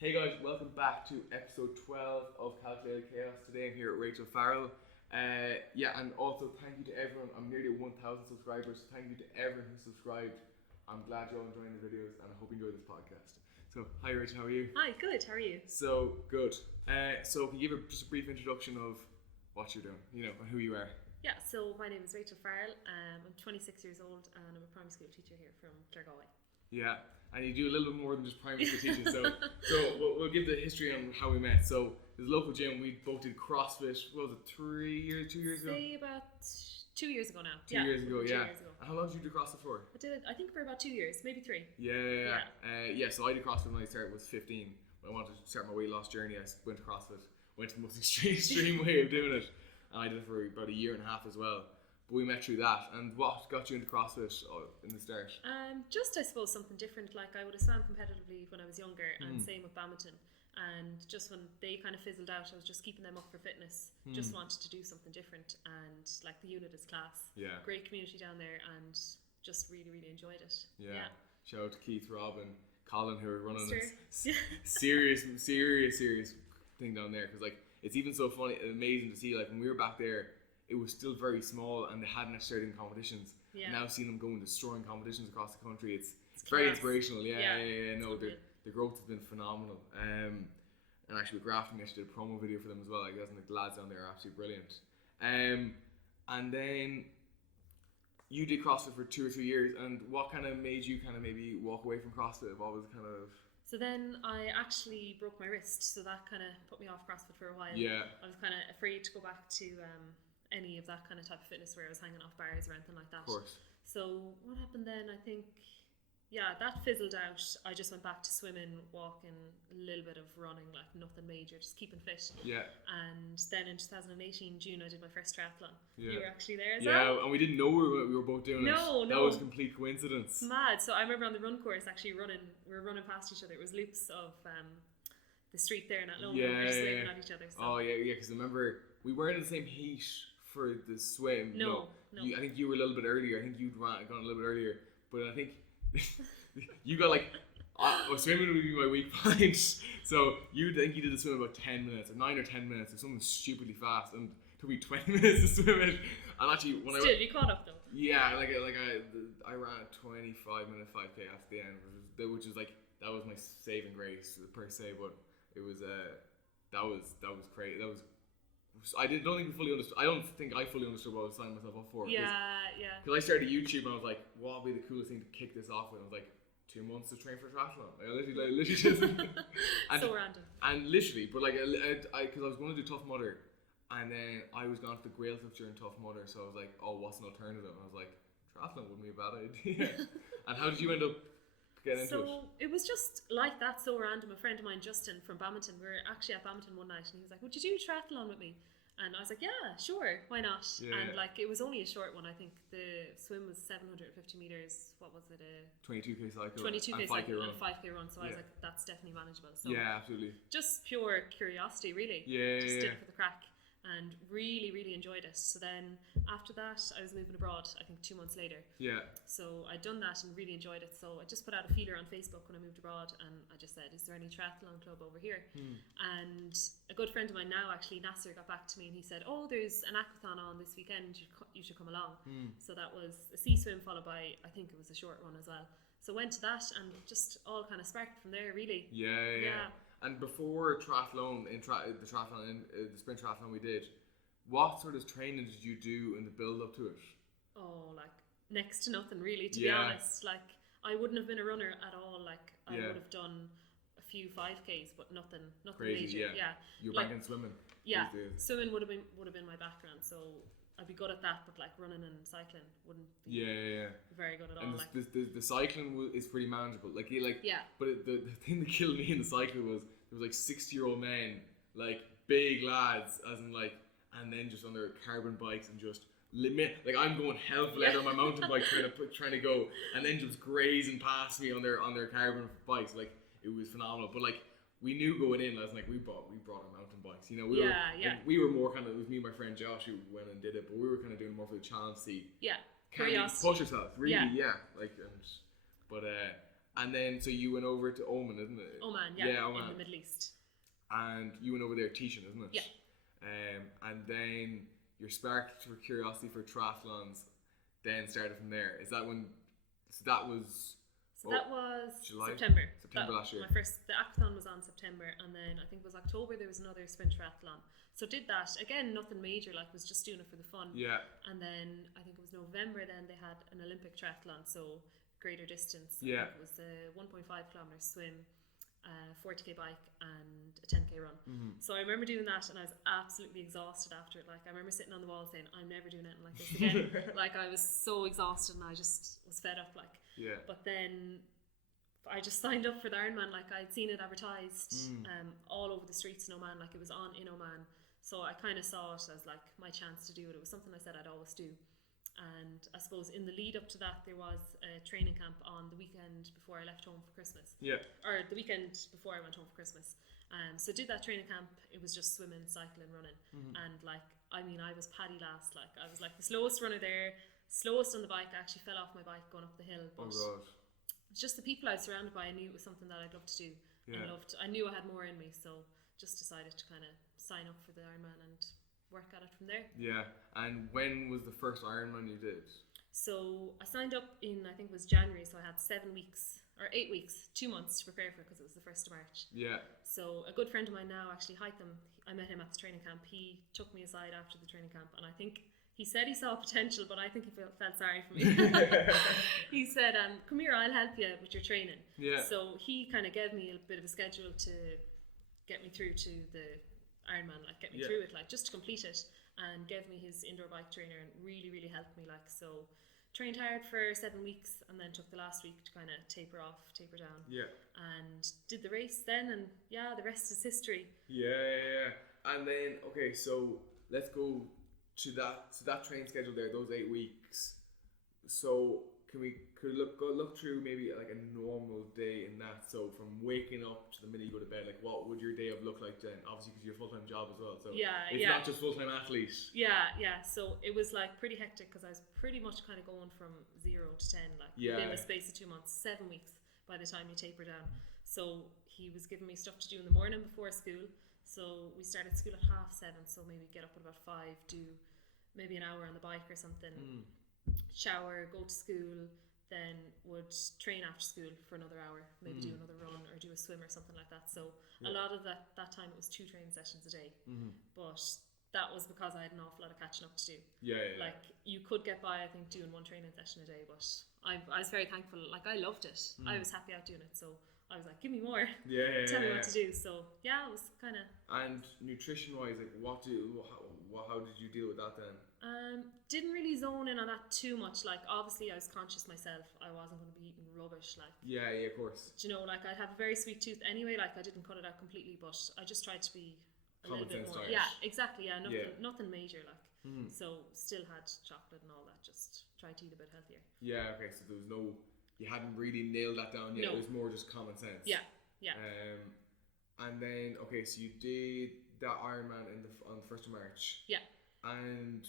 Hey guys, welcome back to episode 12 of Calculated Chaos. Today I'm here at Rachel Farrell. And also thank you to everyone. I'm nearly at 1,000 subscribers. Thank you to everyone who subscribed. I'm glad you're all enjoying the videos and I hope you enjoy this podcast. So, hi Rachel, how are you? Hi, good, how are you? So, good. So can you give just a brief introduction of what you're doing, and who you are? Yeah, so my name is Rachel Farrell. I'm 26 years old and I'm a primary school teacher here from Claregalway. Yeah, and you do a little bit more than just primary school teaching. So we'll give the history on how we met. So there's a local gym. We both did CrossFit. What was it? 2 years ago? Say about 2 years ago now. 2 years ago, yeah. 2 years ago. And how long did you do CrossFit for? I did it, I think, for about 2 years, maybe 3. Yeah. So I did CrossFit when I started was 15. When I wanted to start my weight loss journey, I went to CrossFit. Went to the most extreme way of doing it. And I did it for about a year and a half as well. But we met through that. And what got you into CrossFit in the start? Just, I suppose, something different. Like, I would have swam competitively when I was younger, and same with badminton. And just when they kind of fizzled out, I was just keeping them up for fitness. Just wanted to do something different. And like, the unit is class. Yeah. Great community down there, and just really, really enjoyed it. Yeah. Shout out to Keith, Rob, and Colin who are running this serious thing down there. Because like, it's even so funny and amazing to see. Like, when we were back there, it was still very small and they hadn't started in competitions. Yeah. Now seeing them go and destroying competitions across the country, it's very inspirational. No, the growth has been phenomenal. And actually with Grafting, I actually did a promo video for them as well. I guess, and the lads down there are absolutely brilliant. And then you did CrossFit for 2 or 3 years, and what kind of made you kind of maybe walk away from CrossFit? What was kind of... So then I actually broke my wrist, so that kind of put me off CrossFit for a while. Yeah. I was kind of afraid to go back to any of that kind of type of fitness where I was hanging off bars or anything like that. Of course. So what happened then? I think, that fizzled out. I just went back to swimming, walking, a little bit of running, like nothing major, just keeping fit. Yeah. And then in 2018, June, I did my first triathlon. Yeah. You were actually there as well. Yeah, and we didn't know we were both doing it. No. That was a complete coincidence. Mad. So I remember on the run course actually we were running past each other. It was loops of the street there in Athlone. We were just waving at each other. So. Oh yeah, because I remember we weren't in the same heat for the swim. No. I think you were a little bit earlier. I think you'd gone a little bit earlier, but I think you got like swimming would be my weak point. So you did the swim about 10 minutes, or 9 or 10 minutes, or something stupidly fast, and it took me 20 minutes to swim it. And actually, when you caught up though. Yeah, I ran a 25-minute 5K after the end, which was like, that was my saving grace per se. But it was that was crazy. I don't think I fully understood what I was signing myself up for. Yeah. Because I started YouTube and I was like, what would be the coolest thing to kick this off with? I was like, 2 months to train for triathlon. Like, I literally just so random. And literally, but like, because I was going to do Tough Mudder, and then I was going to the Grail Cliff during Tough Mudder, so I was like, oh, what's an alternative? And I was like, triathlon wouldn't be a bad idea. And how did you end up getting into it? So it was just like that, so random. A friend of mine, Justin from badminton, we were actually at badminton one night, and he was like, would you do triathlon with me? And I was like, yeah, sure, why not? Yeah. And like, it was only a short one. I think the swim was 750 meters. What was it? 22k cycle. 22k cycle and a 5k run. So I was like, that's definitely manageable. So yeah, absolutely. Just pure curiosity, really. Just did it for the crack. And really, really enjoyed it. So then after that, I was moving abroad, I think 2 months later. Yeah. So I'd done that and really enjoyed it. So I just put out a feeler on Facebook when I moved abroad, and I just said, is there any triathlon club over here? And a good friend of mine now, actually, Nasser, got back to me and he said, oh, there's an aquathon on this weekend, you should come along. So that was a sea swim followed by, I think it was a short run as well. So went to that and just all kind of sparked from there, really. Yeah. And before triathlon, the sprint triathlon we did, what sort of training did you do in the build up to it? Oh, like next to nothing really, to be honest. Like, I wouldn't have been a runner at all. Like, I would have done a few 5Ks, but nothing crazy, major. Yeah. You were back in swimming. Yeah, swimming would have been my background. So I'd be good at that, but like running and cycling wouldn't be very good at all. And the cycling is pretty manageable. But the thing that killed me in the cycling was there was like 60-year-old men, like big lads, as in like, and then just on their carbon bikes and just like I'm going hell for leather on my mountain bike trying to go, and then just grazing past me on their carbon bikes. Like, it was phenomenal. But like, we knew going in, I was like, we brought our mountain bikes. We were more kind of, it was me and my friend Josh who went and did it, but we were kind of doing more for the challenge. See, curiosity, push yourself, really, And then, so you went over to Oman, isn't it? Oman, yeah, Oman. In the Middle East. And you went over there teaching, isn't it? Yeah. And then your spark for curiosity for triathlons then started from there. Is that when? So that was. That was July? September. Last year. The Aquathon was on September, and then I think it was October there was another sprint triathlon. So did that again, nothing major, like was just doing it for the fun. Yeah. And then I think it was November. Then they had an Olympic triathlon, so greater distance. Yeah. I think it was a 1.5 kilometer swim, 40k bike, and a 10k run. Mm-hmm. So I remember doing that, and I was absolutely exhausted after it. Like I remember sitting on the wall saying, "I'm never doing anything like this again." Like I was so exhausted, and I just was fed up. Like. Yeah. But then I just signed up for the Ironman. Like I'd seen it advertised all over the streets in Oman. Like it was on in Oman. So I kind of saw it as like my chance to do it. It was something I said I'd always do. And I suppose in the lead up to that, there was a training camp on the weekend before I left home for Christmas. Yeah. Or the weekend before I went home for Christmas. So did that training camp. It was just swimming, cycling, running. Mm-hmm. And like, I mean, I was paddy last. Like I was like the slowest runner there, slowest on the bike. I actually fell off my bike going up the hill. But it's just the people I was surrounded by. I knew it was something that I'd love to do. Yeah. I knew I had more in me. So just decided to kind of sign up for the Ironman and work at it from there. Yeah. And when was the first Ironman you did? So I signed up in, I think it was January, so I had 7 weeks or 8 weeks, 2 months to prepare for it because it was the 1st of March. Yeah. So a good friend of mine now, actually Hytham, I met him at the training camp. He took me aside after the training camp, and I think he said he saw potential, but I think he felt sorry for me. He said, "Come here, I'll help you with your training." Yeah. So he kind of gave me a bit of a schedule to get me through to the Ironman, like get me through it, like just to complete it, and gave me his indoor bike trainer and really, really helped me. Like, so trained hard for 7 weeks and then took the last week to kind of taper down. Yeah. And did the race then, and yeah, the rest is history. Yeah. And then, okay, so let's go to that training schedule there, those 8 weeks. So could look through maybe like a normal day in that? So from waking up to the minute you go to bed, like what would your day have looked like then? Obviously because you're a full-time job as well, so it's not just full-time athlete. Yeah. So it was like pretty hectic because I was pretty much kind of going from 0 to 10, like within the space of 2 months, 7 weeks by the time you taper down. So he was giving me stuff to do in the morning before school. So we started school at 7:30, so maybe get up at about 5, do maybe an hour on the bike or something, shower, go to school, then would train after school for another hour, maybe do another run or do a swim or something like that. So a lot of that time it was 2 training sessions a day, but that was because I had an awful lot of catching up to do. Like you could get by, I think, doing 1 training session a day, but I was very thankful. Like I loved it. I was happy out doing it, so I was like, give me more. Tell me what to do. So yeah, it was kind of. And nutrition wise, like how did you deal with that then? Didn't really zone in on that too much. Like obviously I was conscious myself. I wasn't going to be eating rubbish. Like yeah, of course. Do you know, like I'd have a very sweet tooth anyway. Like I didn't cut it out completely, but I just tried to be a little bit more. Diet. Yeah, exactly. Yeah, nothing major. Like so, still had chocolate and all that. Just tried to eat a bit healthier. Yeah. Okay. So there was no. You hadn't really nailed that down yet. No. It was more just common sense. Yeah. And then so you did that Ironman on the 1st of March. Yeah. And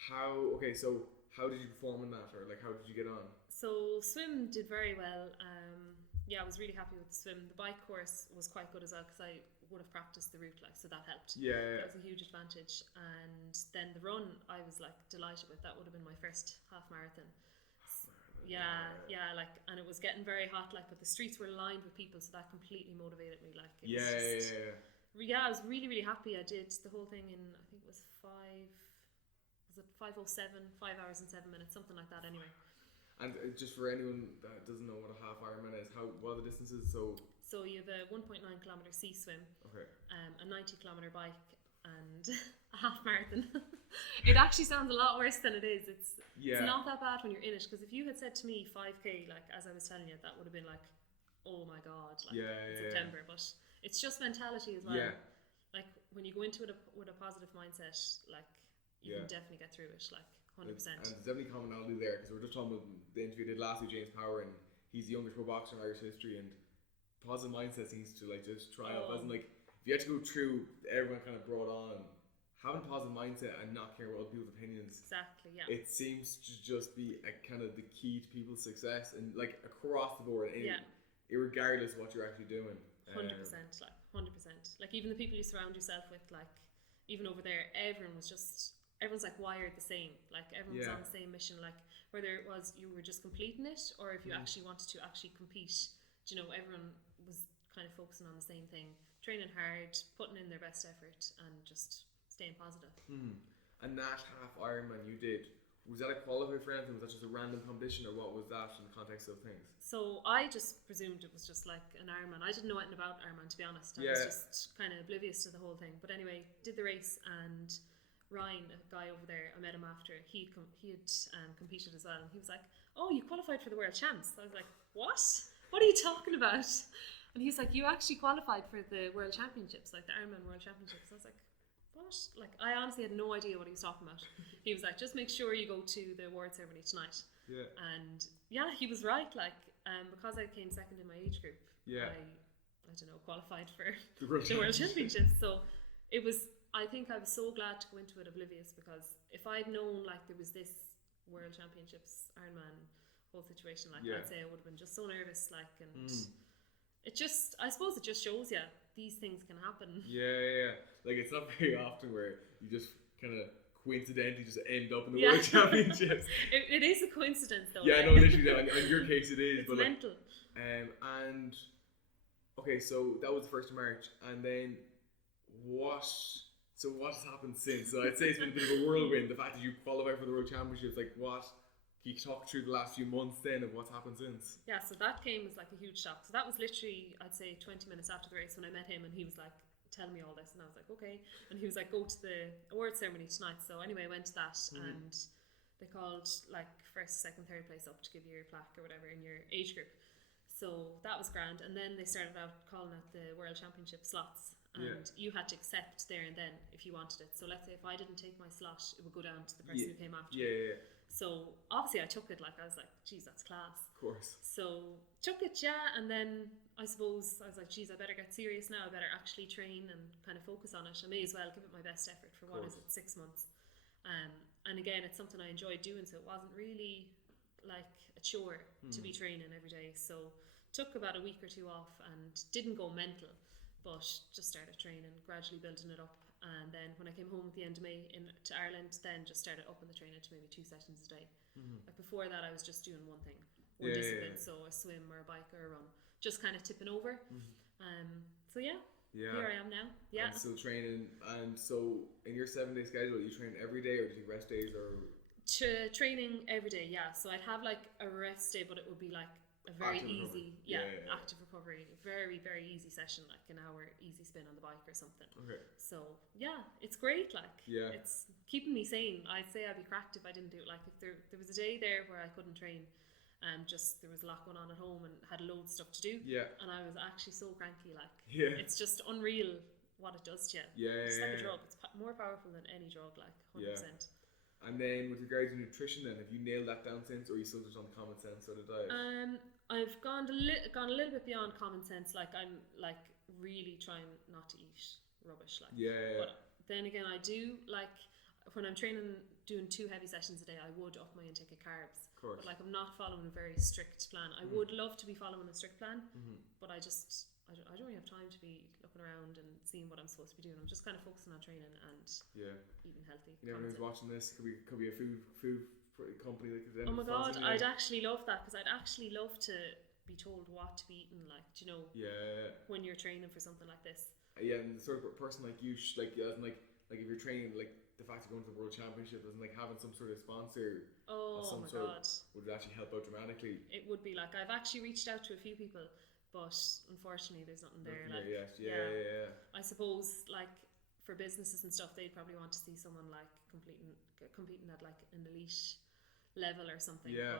how did you perform in that, or like how did you get on? So swim did very well. I was really happy with the swim. The bike course was quite good as well because I would have practiced the route, like, so that helped. Yeah. That was a huge advantage. And then the run, I was like delighted with. That would have been my first half marathon. Like, and it was getting very hot, like, but the streets were lined with people, so that completely motivated me. Like, I was really, really happy. I did the whole thing in, I think it was 5:07, 5 hours and 7 minutes, something like that. Anyway. And just for anyone that doesn't know what a half Ironman is, what are the distances? So you have a 1.9 kilometer sea swim, a 90 kilometer bike, and a half marathon. It actually sounds a lot worse than it is. It's not that bad when you're in it, because if you had said to me 5k, like as I was telling you, that would have been like, oh my god, like September. But it's just mentality as well. Like when you go into it with a positive mindset, like you can definitely get through it, like 100%. And there's definitely commonality there, because we were just talking about the interview we did last week, James Power, and he's the youngest pro boxer in Irish history, and positive mindset seems to like just triumph. As in, like, if you had to go through everyone kind of brought on, having a positive mindset and not care about other people's opinions, it seems to just be a kind of the key to people's success, and like across the board, irregardless of what you're actually doing. 100%, like 100%. Like even the people you surround yourself with, like even over there, everyone's like wired the same. Like everyone's on the same mission. Like whether it was you were just completing it or if you actually wanted to actually compete, you know, everyone was kind of focusing on the same thing, training hard, putting in their best effort, and just staying positive. And that half Ironman you did, was that a qualifier for anything? Was that just a random competition, or what was that in the context of things? So I just presumed it was just like an Ironman. I didn't know anything about Ironman, to be honest. I was just kind of oblivious to the whole thing. But anyway, did the race, and Ryan, a guy over there, I met him after. He had competed as well, and he was like, "Oh, you qualified for the World Champs." I was like, "What? What are you talking about?" And he's like, "You actually qualified for the World Championships, like the Ironman World Championships." I was like, "What?" Like, I honestly had no idea what he was talking about. He was like, "Just make sure you go to the award ceremony tonight." Yeah. And yeah, he was right. Like, because I came second in my age group, I don't know, qualified for the World Championships. So it was. I think I was so glad to go into it oblivious, because if I'd known like there was this World Championships Ironman whole situation, like I'd say I would have been just so nervous, like, and it just, I suppose it just shows you these things can happen. Yeah. Like it's not very often where you just kind of coincidentally just end up in the World Championships. It is a coincidence though. Yeah, no, literally. In your case, it is. It's but mental. And okay, so that was the 1st of March, and then what's happened since? So I'd say it's been a bit of a whirlwind. The fact that you qualified for the World Championships, like what? Can you talk through the last few months then of what's happened since? Yeah, so that came as like a huge shock. So that was literally, I'd say 20 minutes after the race when I met him, and he was like, "Tell me all this," and I was like, "Okay." And he was like, "Go to the award ceremony tonight." So anyway, I went to that, and they called like 1st, 2nd, 3rd place up to give you your plaque or whatever in your age group. So that was grand. And then they started out calling out the World Championship slots, and you had to accept there and then if you wanted it. So let's say if I didn't take my slot, it would go down to the person who came after me. Yeah. So obviously I took it. Like I was like, "Geez, that's class." Of course. So took it, and then I suppose I was like, "Geez, I better get serious now. I better actually train and kind of focus on it. I may as well give it my best effort for 6 months." And again, it's something I enjoyed doing, so it wasn't really like a chore to be training every day. So took about a week or 2 off and didn't go mental, but just started training, gradually building it up. And then when I came home at the end of May to Ireland, then just started upping the training to maybe 2 sessions a day. Like before that, I was just doing one thing, one discipline, so a swim or a bike or a run, just kind of tipping over. So here I am now. Yeah. And still training. And so in your 7-day schedule, you train every day, or do you rest days, or? Training every day, yeah. So I'd have like a rest day, but it would be like a very easy, active recovery, very, very easy session, like an hour easy spin on the bike or something. Okay. So yeah, it's great. Like it's keeping me sane. I'd say I'd be cracked if I didn't do it. Like if there was a day there where I couldn't train, just there was a lot going on at home and had loads of stuff to do. Yeah. And I was actually so cranky. Like it's just unreal what it does to you. Yeah. It's like a drug. It's more powerful than any drug. Like 100%. Yeah. And then with regards to nutrition, then have you nailed that down since, or are you still just on common sense sort of diet? I've gone a little bit beyond common sense. Like I'm like really trying not to eat rubbish. Like But then again, I do like when I'm training, doing 2 heavy sessions a day. I would up my intake of carbs. Of course. But like I'm not following a very strict plan. I would love to be following a strict plan, but I don't really have time to be looking around and seeing what I'm supposed to be doing. I'm just kind of focusing on training and eating healthy. You know, everyone's watching this. Could be a food company that could. Oh my god, I'd actually love that, because I'd actually love to be told what to be eating. Like, do you know? Yeah. When you're training for something like this. Yeah, and the sort of person like you, like if you're training, like the fact of going to the World Championship, and like having some sort of sponsor. Oh my god. Would it actually help out dramatically? It would be. Like I've actually reached out to a few people, but unfortunately there's nothing there. Yeah. I suppose like for businesses and stuff, they'd probably want to see someone like competing at like an elite level or something. Yeah.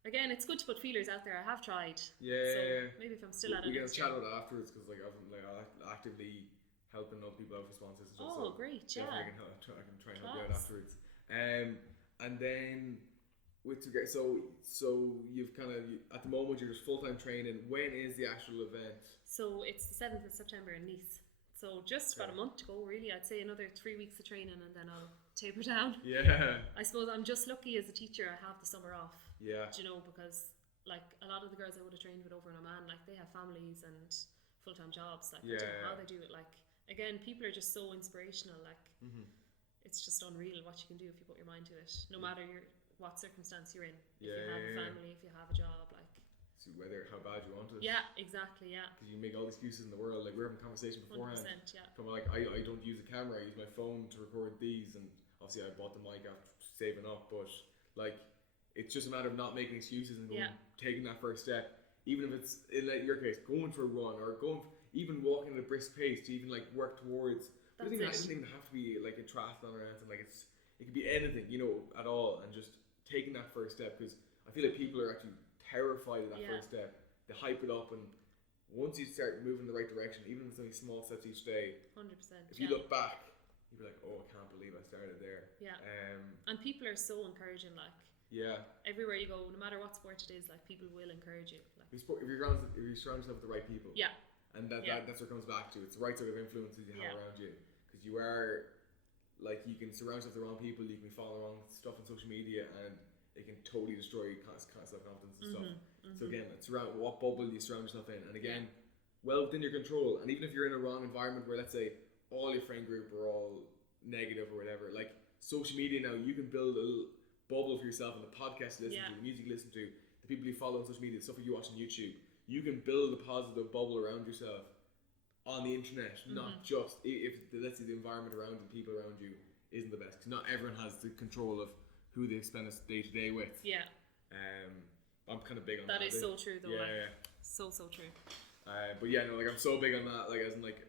But again, it's good to put feelers out there. I have tried. Yeah. So maybe if I'm still at it. We can chat about it afterwards, because like I'm actively helping other people out for sponsors and stuff. Oh, so great! Yeah. I can try and help you out afterwards. And then. So you've kind of, at the moment you're just full-time training. When is the actual event? So it's the 7th of September in Nice. So just about a month to go, really. I'd say another 3 weeks of training and then I'll taper down. Yeah. I suppose I'm just lucky as a teacher I have the summer off. Yeah. Do you know, because like a lot of the girls I would have trained with over in Oman, like they have families and full-time jobs. Like I don't know how they do it. Like again, people are just so inspirational. Like it's just unreal what you can do if you put your mind to it. No matter what circumstance you're in. If you have a family, if you have a job, like. So whether how bad you want it. Yeah, exactly. Yeah. Because you make all the excuses in the world. Like we were having a conversation beforehand. 100%, yeah. From like I don't use a camera. I use my phone to record these, and obviously I bought the mic after saving up. But like, it's just a matter of not making excuses and taking that first step. Even if it's in like your case, going for a run or even walking at a brisk pace to even like work towards. It doesn't even have to be like a triathlon or anything. Like it could be anything, you know, at all, and just taking that first step. Because I feel like people are actually terrified of that first step. They hype it up, and once you start moving in the right direction, even if it's only small steps each day, 100%. If you look back, you'd be like, "Oh, I can't believe I started there." Yeah. And people are so encouraging. Like. Yeah. Everywhere you go, no matter what sport it is, like people will encourage you. Like. If you surround yourself with the right people. Yeah. And that's what it comes back to. It's the right sort of influences you have around you, because you are like you can surround yourself with the wrong people. You can be following the wrong stuff on social media, and it can totally destroy your kind of self-confidence and stuff. So again, it's around what bubble you surround yourself in, and again, well within your control. And even if you're in a wrong environment where, let's say, all your friend group are all negative or whatever, like social media now, you can build a little bubble for yourself, and the podcast you listen to, the music you listen to, the people you follow on social media, the stuff you watch on YouTube. You can build a positive bubble around yourself on the internet, not just if let's say the environment around you, people around you isn't the best. Because not everyone has the control of who they spend a day to day with. Yeah. I'm kind of big on that. That is so true, though. Yeah. So true. But yeah, no, like I'm so big on that. Like as in like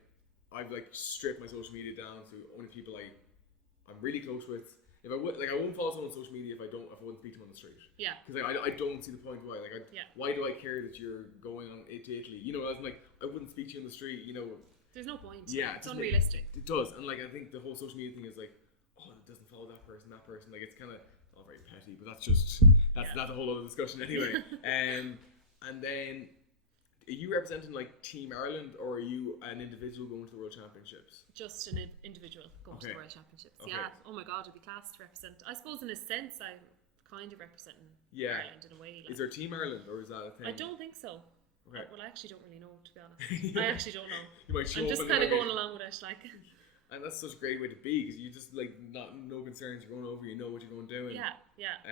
I've like stripped my social media down to only people I'm really close with. If I would, like, I won't follow someone on social media if I wouldn't speak to them on the street. Yeah. Because like, I don't see the point why. Like, why do I care that you're going on to Italy? You know, I was like, I wouldn't speak to you on the street. You know. There's no point. Yeah. It's unrealistic. It does, and like I think the whole social media thing is like, oh, it doesn't follow that person. Like it's kind of all very petty, but that's a whole other discussion anyway. And then. Are you representing like Team Ireland, or are you an individual going to the World Championships? Just an individual going to the World Championships. Okay. Yeah. Oh my God, it'd be class to represent. I suppose in a sense, I'm kind of representing Ireland in a way. Like. Is there Team Ireland, or is that a thing? I don't think so. Okay. Well, I actually don't really know, to be honest. I actually don't know. I'm just kind of going along with it, like. And that's such a great way to be, because you just like no concerns. You're going over. You know what you're going to do. Yeah.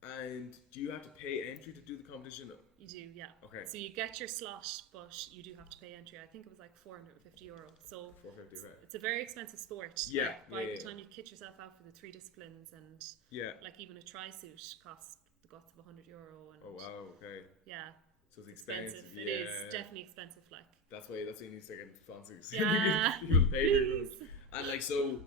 And do you have to pay entry to do the competition? You do, yeah. Okay. So you get your slot, but you do have to pay entry. I think it was like €450. So it's a very expensive sport. Yeah. By the time you kit yourself out for the 3 disciplines, and like even a tri-suit costs the guts of €100. And oh wow, okay. Yeah. So it's expensive. It is definitely expensive. Like. That's why you need to start getting sponsors. Yeah. People pay for those. And like so.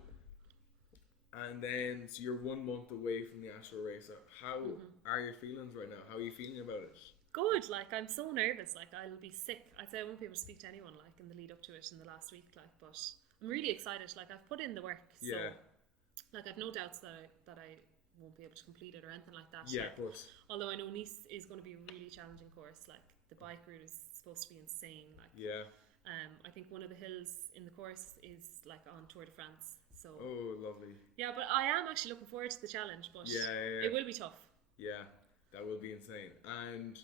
And then, so you're 1 month away from the actual race. So how are your feelings right now? How are you feeling about it? Good. Like, I'm so nervous. Like, I'll be sick. I'd say I won't be able to speak to anyone, like, in the lead up to it in the last week. Like, but I'm really excited. Like, I've put in the work. So, like, I've no doubts that I won't be able to complete it or anything like that. Yeah, of course. Although I know Nice is going to be a really challenging course. Like, the bike route is supposed to be insane. Like, I think one of the hills in the course is like on Tour de France. So lovely. Yeah, but I am actually looking forward to the challenge, but it will be tough. Yeah, that will be insane. And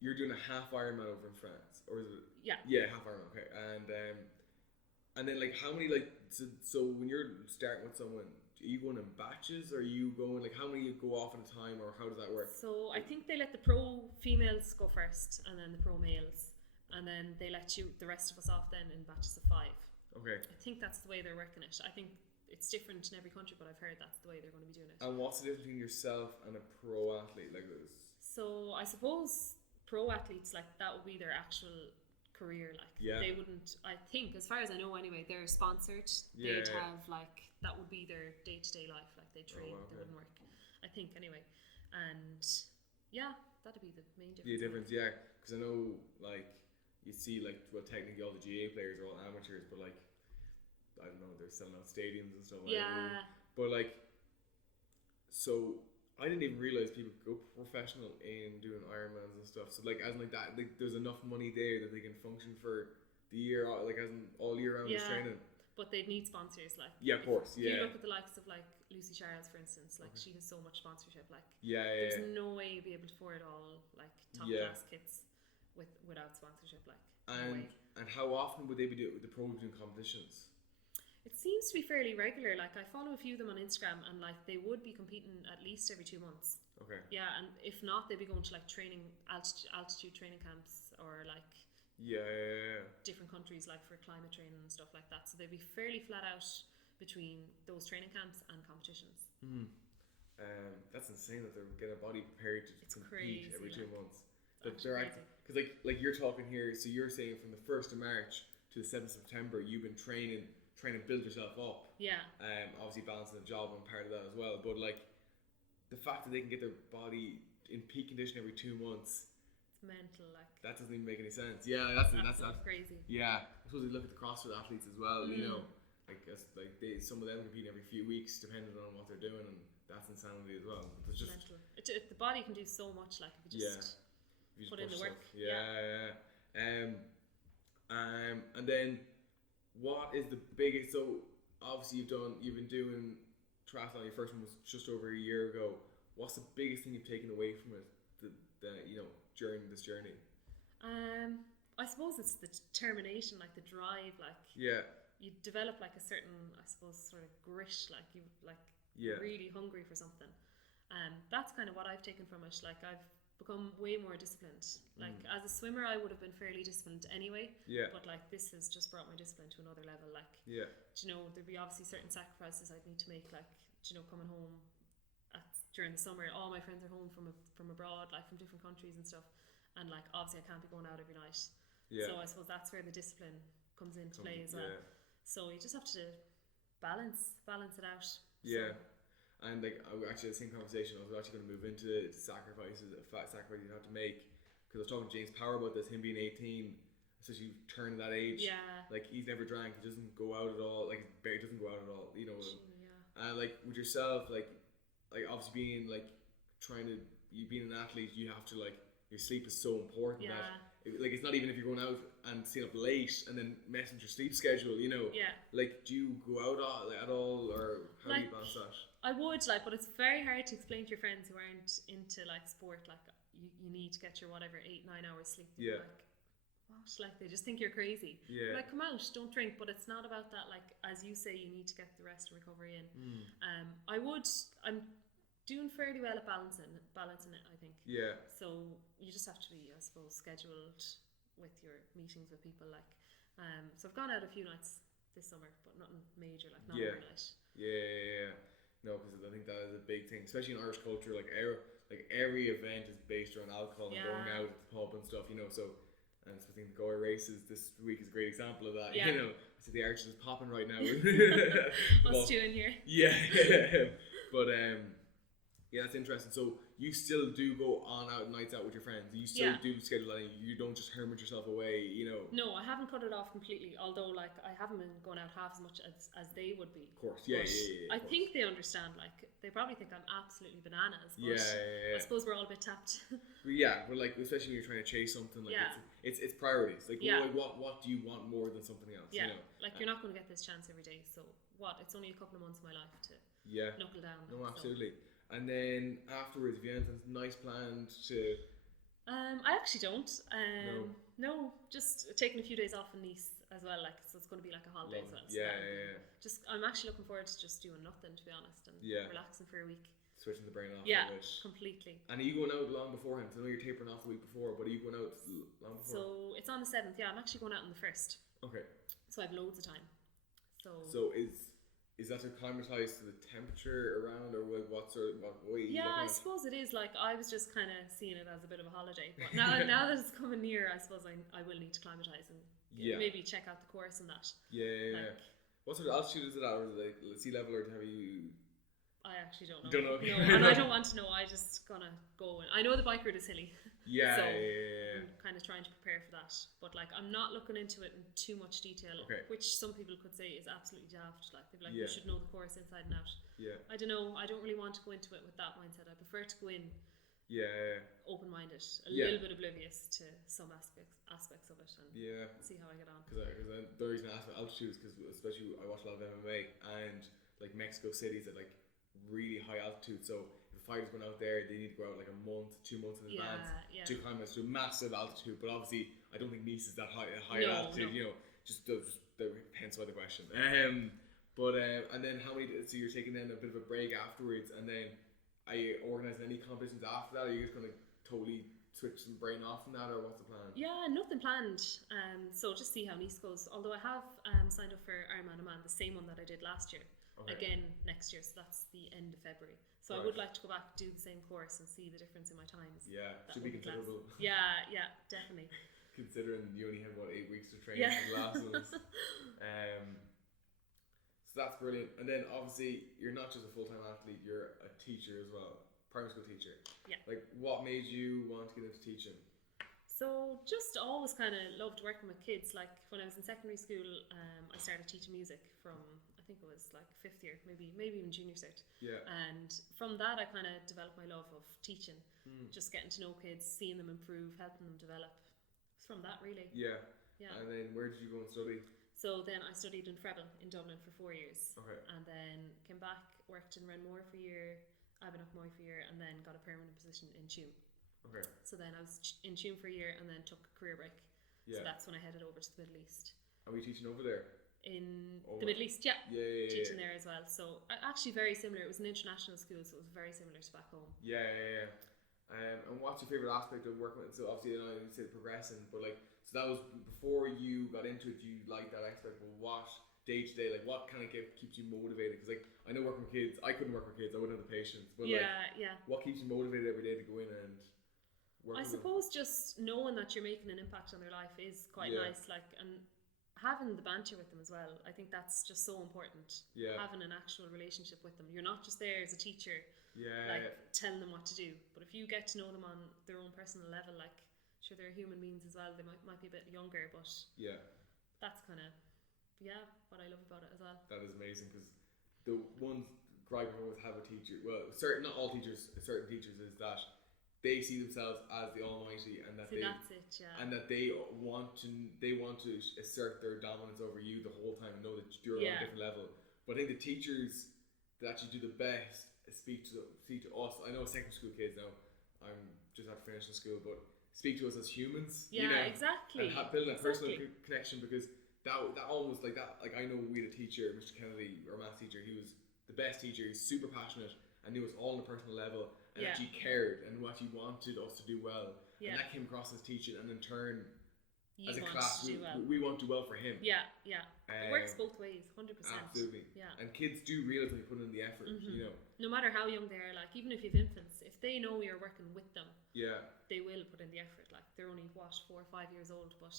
you're doing a half Ironman over in France, or is it? Yeah, half Ironman. Okay, and then like how many so when you're starting with someone, are you going in batches, or are you going like how many you go off at a time, or how does that work? So I think they let the pro females go first, and then the pro males. And then they let the rest of us off then in batches of 5. Okay. I think that's the way they're working it. I think it's different in every country, but I've heard that's the way they're going to be doing it. And what's the difference between yourself and a pro athlete like this? So I suppose pro athletes, like, that would be their actual career. Like, they wouldn't, I think, as far as I know anyway, they're sponsored. They'd have, like, that would be their day-to-day life. Like, they train, they wouldn't work. I think, anyway. And, yeah, that'd be the main difference. The difference, yeah. Because I know, like, you see, like, well, technically all the GA players are all amateurs, but, like, I don't know, they're selling out stadiums and stuff. Yeah. But, like, so I didn't even realize people could go professional in doing Ironmans and stuff. So, like, as in, like, that, like, there's enough money there that they can function for the year, like, as in all year round training. But they'd need sponsors, like. Yeah, of course. If you look at the likes of like Lucy Charles, for instance, like she has so much sponsorship. Like, there's no way you'd be able to afford all like top class kits without sponsorship. Like, and how often would they be doing the pros doing competitions? It seems to be fairly regular. Like, I follow a few of them on Instagram, and like they would be competing at least every 2 months. Okay. Yeah, and if not, they'd be going to like training altitude training camps or like. Different countries, like for climate training and stuff like that. So they'd be fairly flat out between those training camps and competitions. That's insane that they're getting a body prepared to compete every 2 months. Because like you're talking here, so you're saying from the 1st of March to the 7th of September, you've been trying to build yourself up. Yeah. Obviously balancing the job and part of that as well. But like the fact that they can get their body in peak condition every 2 months. Mental, like that doesn't even make any sense. Yeah, that's crazy. Yeah, I suppose you look at the CrossFit athletes as well. You know, some of them compete every few weeks, depending on what they're doing, and that's insanity as well. It's just mental. The body can do so much, like if you just put in the work. And then what is the biggest? So obviously you've been doing triathlon. Your first one was just over a year ago. What's the biggest thing you've taken away from it? During this journey? I suppose it's the determination, like the drive, like you develop like a certain, I suppose, sort of grit, like you're really hungry for something. That's kind of what I've taken from it. Like I've become way more disciplined. Like as a swimmer I would have been fairly disciplined anyway, but like this has just brought my discipline to another level. Like there'd be obviously certain sacrifices I'd need to make, like coming home during the summer. All my friends are home from abroad, like from different countries and stuff, and like obviously I can't be going out every night. So I suppose that's where the discipline comes into play as well. So you just have to balance it out. And like actually the same conversation, I was actually going to move into the sacrifices you have to make, because I was talking to James Power about this, him being 18, especially turning that age. Like he's never drank, he doesn't go out at all, like his bear doesn't go out at all, and like with yourself, like obviously being being an athlete, you have to, like, your sleep is so important that like it's not even if you're going out and staying up late and then messing with your sleep schedule, like do you go out at all, or how do you balance that? I would, like, but it's very hard to explain to your friends who aren't into like sport, like you need to get your whatever 8-9 hours sleep. Like, what? Like they just think you're crazy. Like, come out, don't drink. But it's not about that. Like, as you say, you need to get the rest and recovery in. I'm doing fairly well at balancing it, I think. So you just have to be, I suppose, scheduled with your meetings with people, like. So I've gone out a few nights this summer, but nothing major, like not every night. No, because I think that is a big thing, especially in Irish culture. Like every event is based around alcohol and going out at the pub and stuff. So. And I think the Goa races this week is a great example of that. I see the Archers is popping right now. Us two in here. But that's interesting. So you still do go out nights out with your friends. You still do schedule that. You don't just hermit yourself away. No, I haven't cut it off completely. Although, like, I haven't been going out half as much as they would be. Of course, I think they understand. Like, they probably think I'm absolutely bananas. But I suppose we're all a bit tapped. But like, especially when you're trying to chase something, like it's priorities. Like, what do you want more than something else? Like you're not going to get this chance every day. So what? It's only a couple of months of my life to knuckle down. No, absolutely. And then afterwards, have you anything nice planned to? I actually don't. No, just taking a few days off in Nice as well. Like, so it's going to be like a holiday as well. So just, I'm actually looking forward to just doing nothing, to be honest, and relaxing for a week. Switching the brain off. Completely. And are you going out long beforehand? So I know you're tapering off the week before, but are you going out long before? So it's on the 7th. I'm actually going out on the 1st. Okay. So I have loads of time. So is that acclimatized to the temperature around, or what way? I suppose it is. Like, I was just kind of seeing it as a bit of a holiday, but now that it's coming near, I suppose I will need to climatize and maybe check out the course and that. What sort of altitude is it at, or is it like sea level, or have you? I actually don't know. Don't know. No, and I don't want to know. I just gonna go. I know the bike route is hilly. I'm kind of trying to prepare for that. But like, I'm not looking into it in too much detail, which some people could say is absolutely daft. Like, they'd be like, you should know the course inside and out. I don't know. I don't really want to go into it with that mindset. I prefer to go in open-minded, a little bit oblivious to some aspects of it, and see how I get on. Because the reason I asked about altitude is because especially I watch a lot of MMA, and like Mexico City's at like really high altitude, so if a fighter's going out there, they need to go out like a month, 2 months in advance to climb to a massive altitude. But obviously I don't think Nice is that high altitude, you know, just hence why the question. But and then how many, so you're taking then a bit of a break afterwards, and then are you organising any competitions after that, or are you just going to totally switch some brain off from that, or what's the plan? Yeah, nothing planned. So just see how Nice goes. Although I have signed up for Ironman, the same one that I did last year. Again next year, so that's the end of February. So I would like to go back, do the same course, and see the difference in my times. Yeah, that should be considerable. Yeah, definitely. Considering you only have 8 weeks to train for the last ones. So that's brilliant. And then obviously you're not just a full-time athlete, you're a teacher as well, primary school teacher. Yeah. Like, what made you want to get into teaching? So just always kind of loved working with kids. Like when I was in secondary school, I started teaching music from, I think it was like 5th year, maybe even junior cert. Yeah. And from that I kind of developed my love of teaching, just getting to know kids, seeing them improve, helping them develop. It's from that really. Yeah. And then where did you go and study? So then I studied in Freble in Dublin for 4 years. Okay. And then came back, worked in Renmore for a year, Abernathy for a year, and then got a permanent position in Tuam. Okay. So then I was in Tuam for a year and then took a career break. Yeah. So that's when I headed over to the Middle East. Are we teaching over there? In the Middle East, yeah. Teaching there as well. So actually very similar. It was an international school, so it was very similar to back home. Yeah. And what's your favourite aspect of working with? So obviously, I know you said progressing, but like, so that was before you got into it. You like that aspect of what day to day, like what kind of keeps you motivated? Because like I know working with kids, I couldn't work with kids. I wouldn't have the patience. But what keeps you motivated every day to go in and work? I suppose just knowing that you're making an impact on their life is quite nice. Like, and having the banter with them as well. I think that's just so important. Yeah. Having an actual relationship with them. You're not just there as a teacher. Telling them what to do. But if you get to know them on their own personal level, like, sure, they're human beings as well. They might be a bit younger, but that's kind of what I love about it as well. That is amazing, because the one gripe I always have with teachers, well, not all teachers, certain teachers, is that they see themselves as the Almighty, and that and that they want to assert their dominance over you the whole time, and know that you're on a different level. But I think the teachers that actually do the best speak to us. I know secondary school kids now. I'm just after finishing school, but speak to us as humans. Yeah, you know, exactly. And building that personal connection, because that almost like that. Like, I know we had a teacher, Mr. Kennedy, our maths teacher. He was the best teacher. He was super passionate and knew us all on a personal level, and actually cared and actually wanted us to do well. And that came across as teaching, and in turn, as a class, we want to do well for him. It works both ways, 100%. Absolutely. And kids do realise when you put in the effort, you know. No matter how young they are, like, even if you have infants, if they know you're working with them, they will put in the effort. Like, they're only 4 or 5 years old, but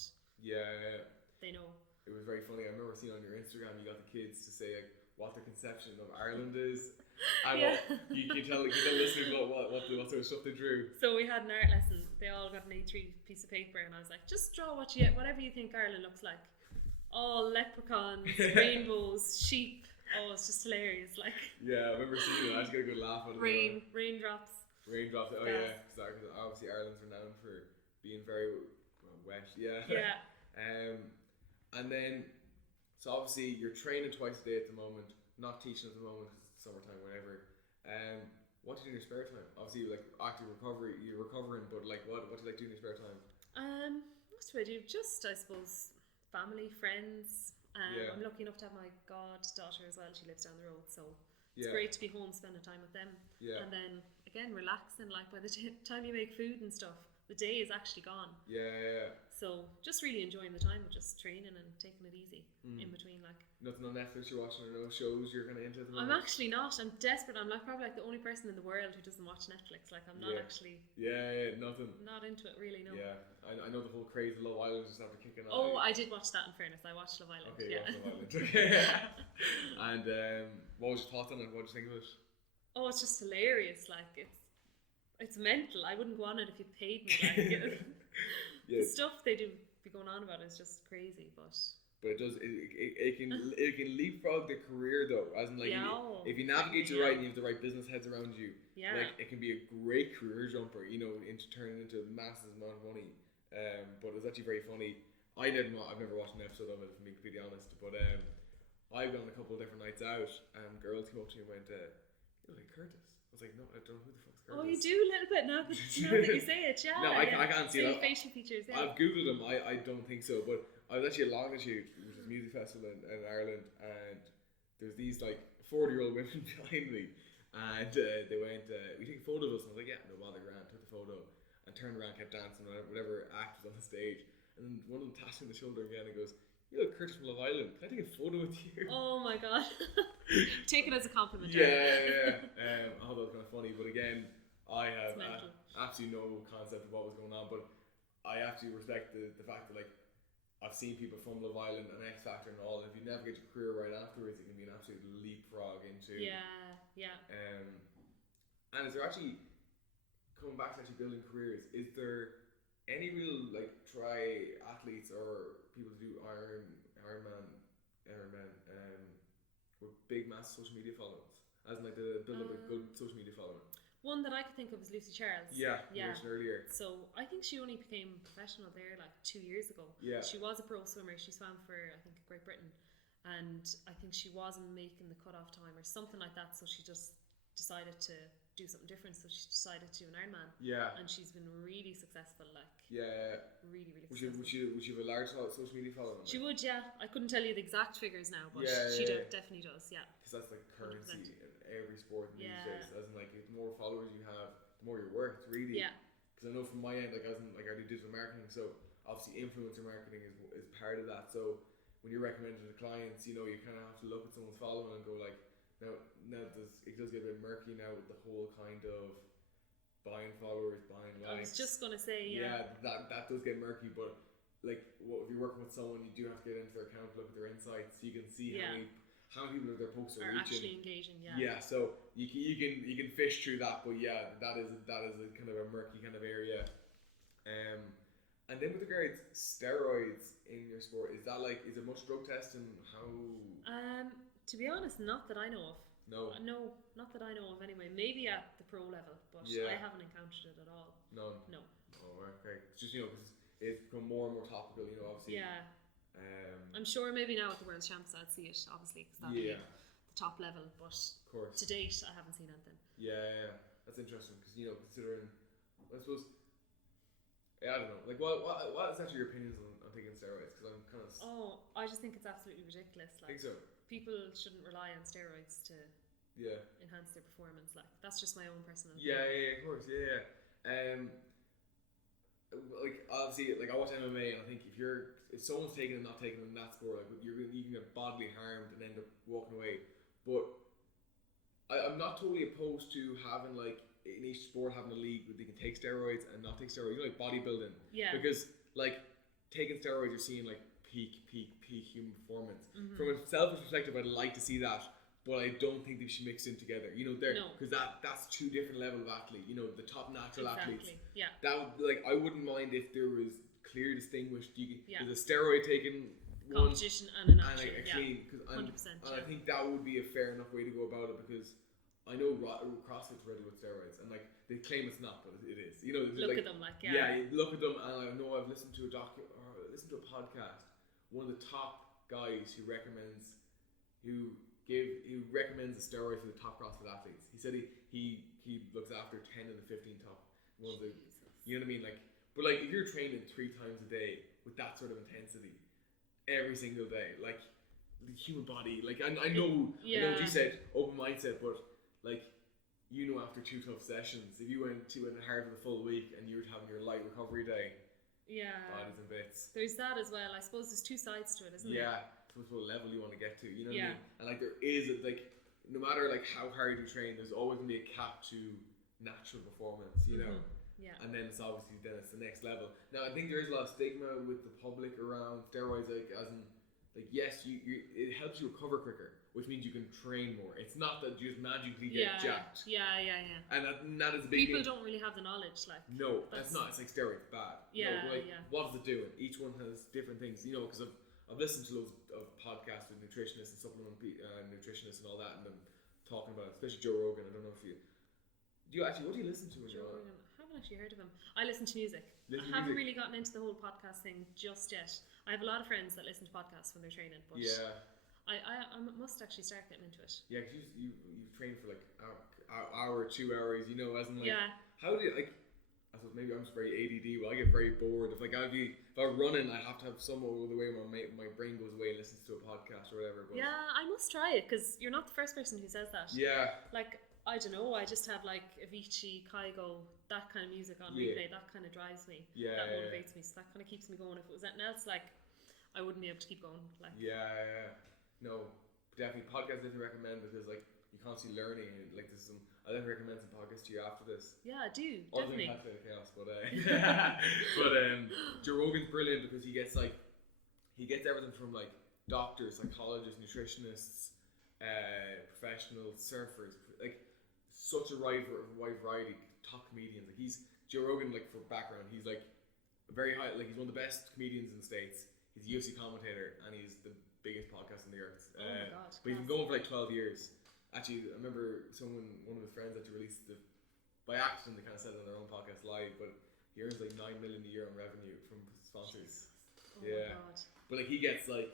they know. It was very funny. I remember seeing on your Instagram, you got the kids to say like what their conception of Ireland is. And you can tell listeners what sort of stuff they drew. So we had an art lesson. They all got an A3 piece of paper, and I was like, just draw whatever you think Ireland looks like. All leprechauns, rainbows, sheep. Oh, it's just hilarious. Like, I remember seeing it. I just got a good laugh at it. Raindrops. Oh yeah, because obviously Ireland's renowned for being very wet. And then, so obviously you're training twice a day at the moment, not teaching at the moment because it's summertime, whatever. What do you do in your spare time? Obviously, like, active recovery, you're recovering, but like, what do you like doing in your spare time? What do I do? Just, I suppose, family, friends. I'm lucky enough to have my goddaughter as well. She lives down the road, so it's great to be home, spending time with them. And then again, relaxing. Like, by the time you make food and stuff, the day is actually gone. So just really enjoying the time of just training and taking it easy in between. Like, nothing on Netflix you're watching, or no shows you're kind of into at the moment? I'm actually not. I'm desperate. I'm like probably like the only person in the world who doesn't watch Netflix. Like, I'm not actually. Nothing. Not into it really. No. I know the whole craze of Love Island just after kicking off. Oh, I did watch that. In fairness, I watched Love Island. Okay, watched Love Island. And what was your thoughts on it? What did you think of it? Oh, it's just hilarious. Like, it's mental. I wouldn't go on it if you paid me. Like, the stuff they do be going on about is just crazy. But but it can leapfrog the career though, as in like if you navigate it right and you have the right business heads around you, like it can be a great career jumper, you know, into turning into a massive amount of money. But it's actually very funny. I've never watched an episode of it, if I'm being completely honest, but I've gone a couple of different nights out and girls came up to me and went, "You know, like Curtis." I was like, "No, I don't know who the fuck's Curtis." Oh, you do a little bit now that you say it, yeah. No, I can't see it. Facial features, yeah. I've googled him. I don't think so, but I was actually at Longitude, which is a music festival in Ireland, and there's these like 40-year-old women behind me, and they went, "We take a photo of us," and I was like, "Yeah, no bother, grand." Took the photo and turned around, kept dancing, whatever act was on the stage, and then one of them tapped me on the shoulder again and goes, "You look Curtis from Love Island. Can I take a photo with you?" Oh my god. Take it as a compliment. Yeah. I thought that was kind of funny, but again, I have absolutely no concept of what was going on, but I absolutely respect the fact that like I've seen people from Love Island and X Factor and all. If you navigate your career right afterwards, it can be an absolute leapfrog into. Yeah. And is there actually, coming back to actually building careers, is there any real like triathletes or people who do Ironman, with big mass social media followings, as in like the build up a good social media following? One that I could think of is Lucy Charles. Yeah. You mentioned earlier. So I think she only became professional there like 2 years ago. Yeah. She was a pro swimmer. She swam for, I think, Great Britain. And I think she wasn't making the cutoff time or something like that. So she just decided to do something different. So she decided to do an Ironman. Yeah. And she's been really successful. Like. Yeah. Really, really successful. Would she have a large social media following? She would, yeah. I couldn't tell you the exact figures now, but she definitely does, yeah. Because that's like currency 100%. In every sport these days. As in like, the more followers you have, the more you're worth, really. Yeah. Because I know from my end, like as in like I do digital marketing, so obviously influencer marketing is part of that. So when you're recommending to clients, you know, you kind of have to look at someone's following and go like, now it does get a bit murky now with the whole kind of buying followers, buying likes. I was just gonna say, that does get murky, but like, if you're working with someone, you do have to get into their account, look at their insights, so you can see how many people their posts are reaching. Actually engaging, so you can fish through that, but that is a kind of a murky kind of area. And then with regards steroids in your sport, is it much drug testing? How? To be honest, not that I know of. No, not that I know of anyway. Maybe at the pro level, but I haven't encountered it at all. None? No. Oh, okay. It's just, you know, because it's become more and more topical, you know, obviously. Yeah. I'm sure maybe now at the World Champs I'd see it, obviously, because that'd be the top level, but to date I haven't seen anything. Yeah. That's interesting, because, you know, considering, I suppose, I don't know, like, what is actually your opinions on taking steroids? Because I'm kind of... I just think it's absolutely ridiculous. Like, think so? People shouldn't rely on steroids to enhance their performance. Like, that's just my own personal opinion. Yeah, of course, like, obviously, like, I watch MMA, and I think if someone's taking and not taking in that sport, like, you can get bodily harmed and end up walking away. But I'm not totally opposed to having, like, in each sport having a league where they can take steroids and not take steroids, you know, like bodybuilding. Yeah. Because, like, taking steroids, you're seeing, like, peak human performance. Mm-hmm. From a selfish perspective, I'd like to see that, but I don't think they should mix in together. You know, because that's two different level of athlete. You know, the top natural athletes. Yeah. That like I wouldn't mind if there was clear distinguished. There's a steroid taken competition and a natural. And a clean. 100%. And I think that would be a fair enough way to go about it, because I know CrossFit's ready with steroids, and like they claim it's not, but it is. You know, look at them, like look at them, and I know I've listened to a podcast. One of the top guys who recommends the steroids for the top CrossFit athletes. He said he looks after 10 of the 15 top ones. You know what I mean? Like, but like if you're training 3 times a day with that sort of intensity every single day, like the human body, like I know what you said, open mindset, but like, you know, after 2 tough sessions, if you went hard for the full week and you were having your light recovery day, bodies and bits. There's that as well. I suppose there's 2 sides to it, isn't there? Yeah. It's what level you want to get to, you know what I mean? And like there is like, no matter like how hard you train, there's always going to be a cap to natural performance, you know? Yeah. And then it's the next level. Now I think there is a lot of stigma with the public around steroids, like as in, like, yes, it helps you recover quicker, which means you can train more. It's not that you just magically get jacked. Yeah. And that is a big People thing. don't really have the knowledge, like. No, that's not. It's like steroids bad. Yeah, What is it doing? Each one has different things, you know, because I've listened to loads of podcasts with nutritionists and supplement nutritionists and all that, and them talking about it, especially Joe Rogan. I don't know if you what do you listen to? Joe Rogan. I haven't actually heard of him. I listen to music. I haven't really gotten into the whole podcast thing just yet. I have a lot of friends that listen to podcasts when they're training, but I must actually start getting into it. Yeah, because you train for like hour, 2 hours, you know, as in like, how do you, like, I suppose maybe I'm just very ADD, but I get very bored. If I'm running, I have to have some other way where my brain goes away and listens to a podcast or whatever. But yeah, I must try it, because you're not the first person who says that. Yeah. Like, I don't know, I just have like Avicii, Kygo, that kind of music on replay. That kind of drives me. Yeah. That motivates me. So that kind of keeps me going. If it was anything else, like, I wouldn't be able to keep going. Like. Yeah. No, definitely podcasts I didn't recommend, because like you're constantly learning. Like I'll definitely recommend some podcasts to you after this. Yeah, do definitely. Other than Chaos, but Joe Rogan's brilliant because he gets everything from like doctors, psychologists, nutritionists, professional surfers, like such a wide variety, top comedians. Like Joe Rogan, like for background, he's like very high, like he's one of the best comedians in the States. He's a UFC commentator and he's the biggest podcast on the earth. Oh my God, but he's been going for like 12 years. Actually, I remember one of his friends actually released by accident, they kind of said it on their own podcast live, but he earns like $9 million a year on revenue from sponsors. Oh my God. But like he gets like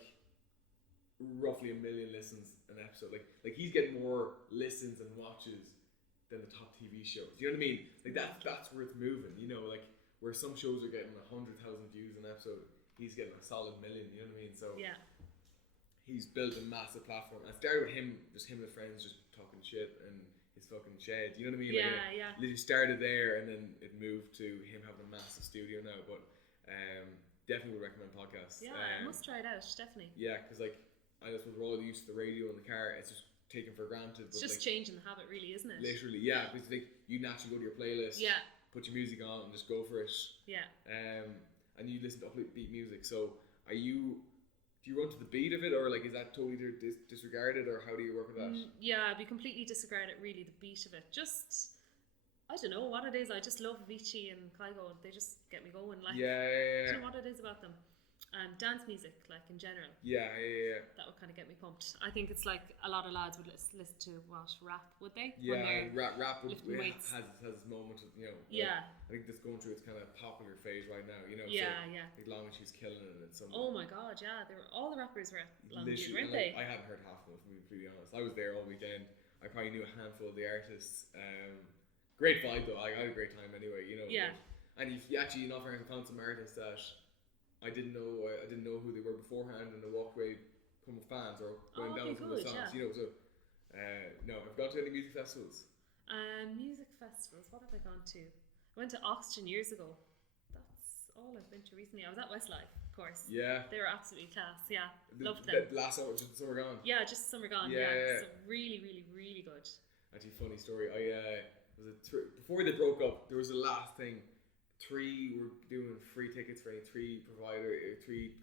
roughly 1 million listens an episode. Like he's getting more listens and watches than the top TV shows. You know what I mean? Like that's where it's moving. You know, like where some shows are getting 100,000 views an episode, he's getting a solid 1 million. You know what I mean? So yeah. He's built a massive platform. I started with him and his friends just talking shit and his fucking shed. You know what I mean? Yeah. Literally started there and then it moved to him having a massive studio now. But definitely would recommend podcasts. Yeah, I must try it out, definitely. Yeah, because like I just we're all used to the radio in the car. It's just taken for granted. It's just changing the habit, really, isn't it? Literally, yeah. Because like you naturally go to your playlist. Yeah. Put your music on and just go for it. Yeah. And you listen to upbeat music. So do you run to the beat of it, or like is that totally disregarded, or how do you work with that? Yeah, I'd be completely disregarded, really, the beat of it. Just, I don't know what it is. I just love Avicii and Kygo. They just get me going. Like, yeah. I don't know what it is about them. Dance music, like in general. Yeah. That would kind of get me pumped. I think it's like a lot of lads would listen to rap, would they? Yeah, rap lifting weights. has its moment of, you know. Yeah. I think this going through its kind of popular phase right now, you know. Yeah. As long as she's killing it and some. Oh my God, yeah. All the rappers were Longview, weren't they? I hadn't heard half of them, to be completely honest. I was there all weekend. I probably knew a handful of the artists. Great vibe though. I had a great time anyway, you know. Yeah. And if you actually, not fair, I found some artists that I didn't know who they were beforehand, and I walked away from fans or going down some of the songs. Yeah. You know, so no, I've gone to any music festivals. Music festivals. What have I gone to? I went to Oxygen years ago. That's all I've been to recently. I was at Westlife, of course. Yeah. They were absolutely class. Yeah, loved them. Last summer, just summer gone. Yeah, just summer gone. Yeah. So really, really, really good. Actually, funny story. Before they broke up, there was a last thing. 3 were doing free tickets for any 3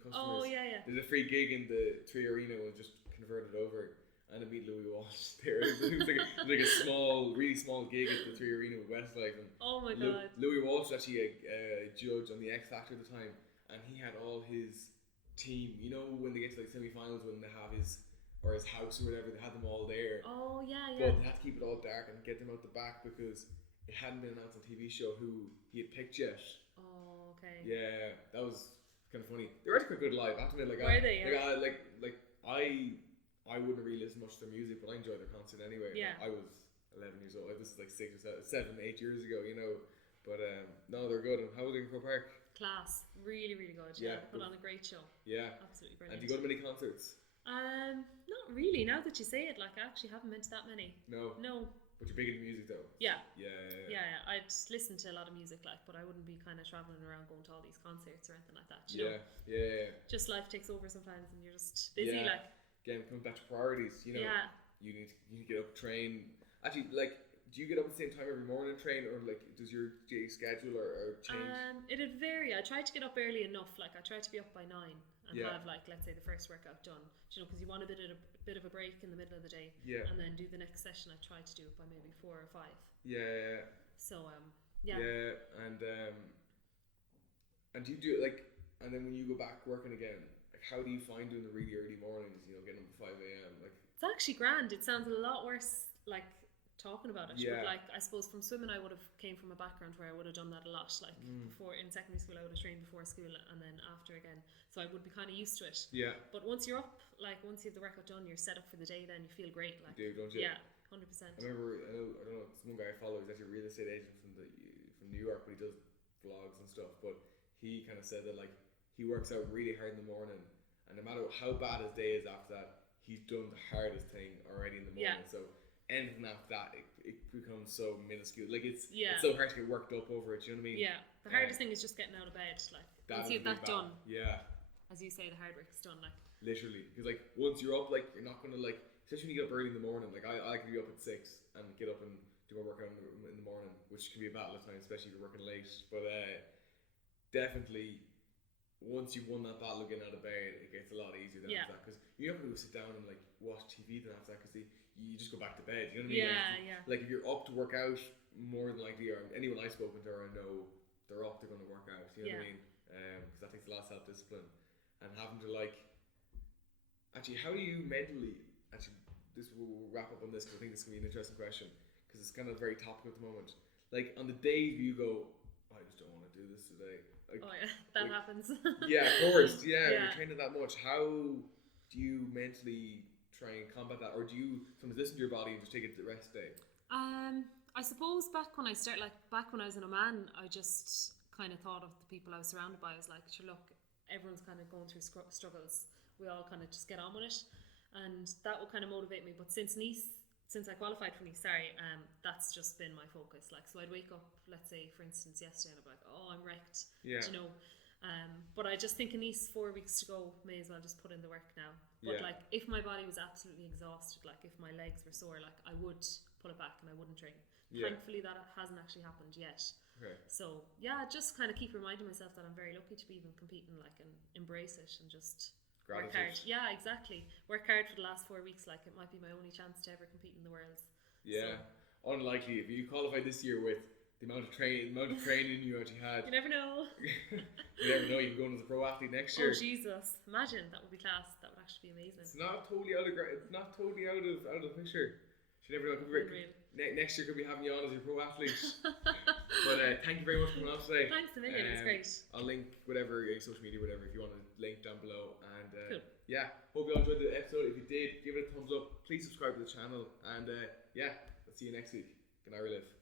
customers. Oh yeah. There's a free gig in the 3 arena was just converted over, and I meet Louis Walsh there. It was like a really small gig at the 3 arena with Westlife. And oh my God. Louis Walsh was actually a judge on the X Factor at the time, and he had all his team. You know when they get to like semi-finals, when they have his house or whatever, they had them all there. Oh yeah. But they had to keep it all dark and get them out the back because it hadn't been announced on TV show who he had picked yet. Oh, okay. Yeah, that was kind of funny. They were actually quite good live. I have to admit, were they? Yeah. I wouldn't really listen much to their music, but I enjoyed their concert anyway. Yeah. I was 11 years old. Like, this is like 6 or 7, 8 years ago, you know. But no, they're good. And how was it in Crow Park? Class. Really, really good. Yeah. Put on a great show. Yeah. Absolutely brilliant. And do you go to many concerts? Not really. Now that you say it, like I actually haven't been to that many. No. But you're big into music though. Yeah. Yeah. I'd listen to a lot of music, like, but I wouldn't be kind of traveling around going to all these concerts or anything like that. You know? Yeah. Just life takes over sometimes, and you're just busy. Yeah. Like, again, it comes back to priorities. You know. Yeah. You need to get up, train. Actually, like, do you get up at the same time every morning and train, or like does your day schedule or change? It'd vary. I try to get up early enough. Like I try to be up by 9 and have, like, let's say the first workout done. You know, because you want a bit of a break in the middle of the day. Yeah. And then do the next session. I try to do it by maybe 4 or 5. Yeah. So Yeah, and do you do like, and then when you go back working again, like how do you find doing the really early mornings? You know, getting up at 5 a.m. Like it's actually grand. It sounds a lot worse like talking about it. Yeah. But like I suppose from swimming I would have came from a background where I would have done that a lot. Like before in secondary school I would have trained before school and then after again. So I would be kind of used to it. Yeah. But once you're up, like once you have the workout done, you're set up for the day. Then you feel great. Like you do, don't you? Yeah, 100%. I remember I don't know this one guy I follow. He's actually a real estate agent from New York, but he does vlogs and stuff. But he kind of said that like he works out really hard in the morning, and no matter how bad his day is after that, he's done the hardest thing already in the morning. So anything after that, it becomes so minuscule. Like it's so hard to get worked up over it. You know what I mean? Yeah. The hardest thing is just getting out of bed. Like once you have that done. Yeah. As you say, the hard work is done. Like literally, because like once you're up, like you're not gonna like, especially when you get up early in the morning. Like I like to be up at 6 and get up and do my workout in the morning, which can be a battle at times, especially if you're working late. But definitely, once you've won that battle of getting out of bed, it gets a lot easier than after that. Because you're not going to go sit down and like watch TV then after that, because you just go back to bed. You know what I mean? Like if you're up to work out, more than likely, or anyone I've spoken to, I know they're up, they're going to work out. You know what I mean? Because that takes a lot of self-discipline, and having to like. Actually, how do you mentally? Actually, this will wrap up on this because I think this can be an interesting question because it's kind of very topical at the moment. Like on the days you go, I just don't want to do this today. Like, that happens. Yeah, of course. Yeah, you're training that much. How do you mentally try and combat that, or do you sometimes listen to your body and just take it to the rest day? I suppose back when I was in Oman, I just kind of thought of the people I was surrounded by. I was like, sure, look, everyone's kind of going through struggles. We all kind of just get on with it, and that would kind of motivate me. But since I qualified for Nice, that's just been my focus. Like, so I'd wake up, let's say, for instance, yesterday, and I'd be like, oh, I'm wrecked. Yeah. Do you know? But I just think in Nice, 4 weeks to go, may as well just put in the work now. But like, if my body was absolutely exhausted, like if my legs were sore, like I would pull it back and I wouldn't train. Thankfully, that hasn't actually happened yet. Okay. So yeah, just kind of keep reminding myself that I'm very lucky to be even competing, like, and embrace it and just. Gratitude. Work hard. Yeah, exactly. Work hard for the last 4 weeks. Like, it might be my only chance to ever compete in the Worlds. Yeah. So. Unlikely. If you qualified this year with the amount of training you actually had. You never know. You never know. You can go on as a pro athlete next year. Oh Jesus! Imagine, that would be class. That would actually be amazing. It's not totally out of the picture. You never know. Next year could be having you on as your pro athlete. But thank you very much for coming on today. Thanks a million. It's great. I'll link whatever social media, whatever, if you want to link down below. And cool. Yeah, hope you all enjoyed the episode. If you did, give it a thumbs up. Please subscribe to the channel. And yeah, I'll see you next week. Good night, Relive.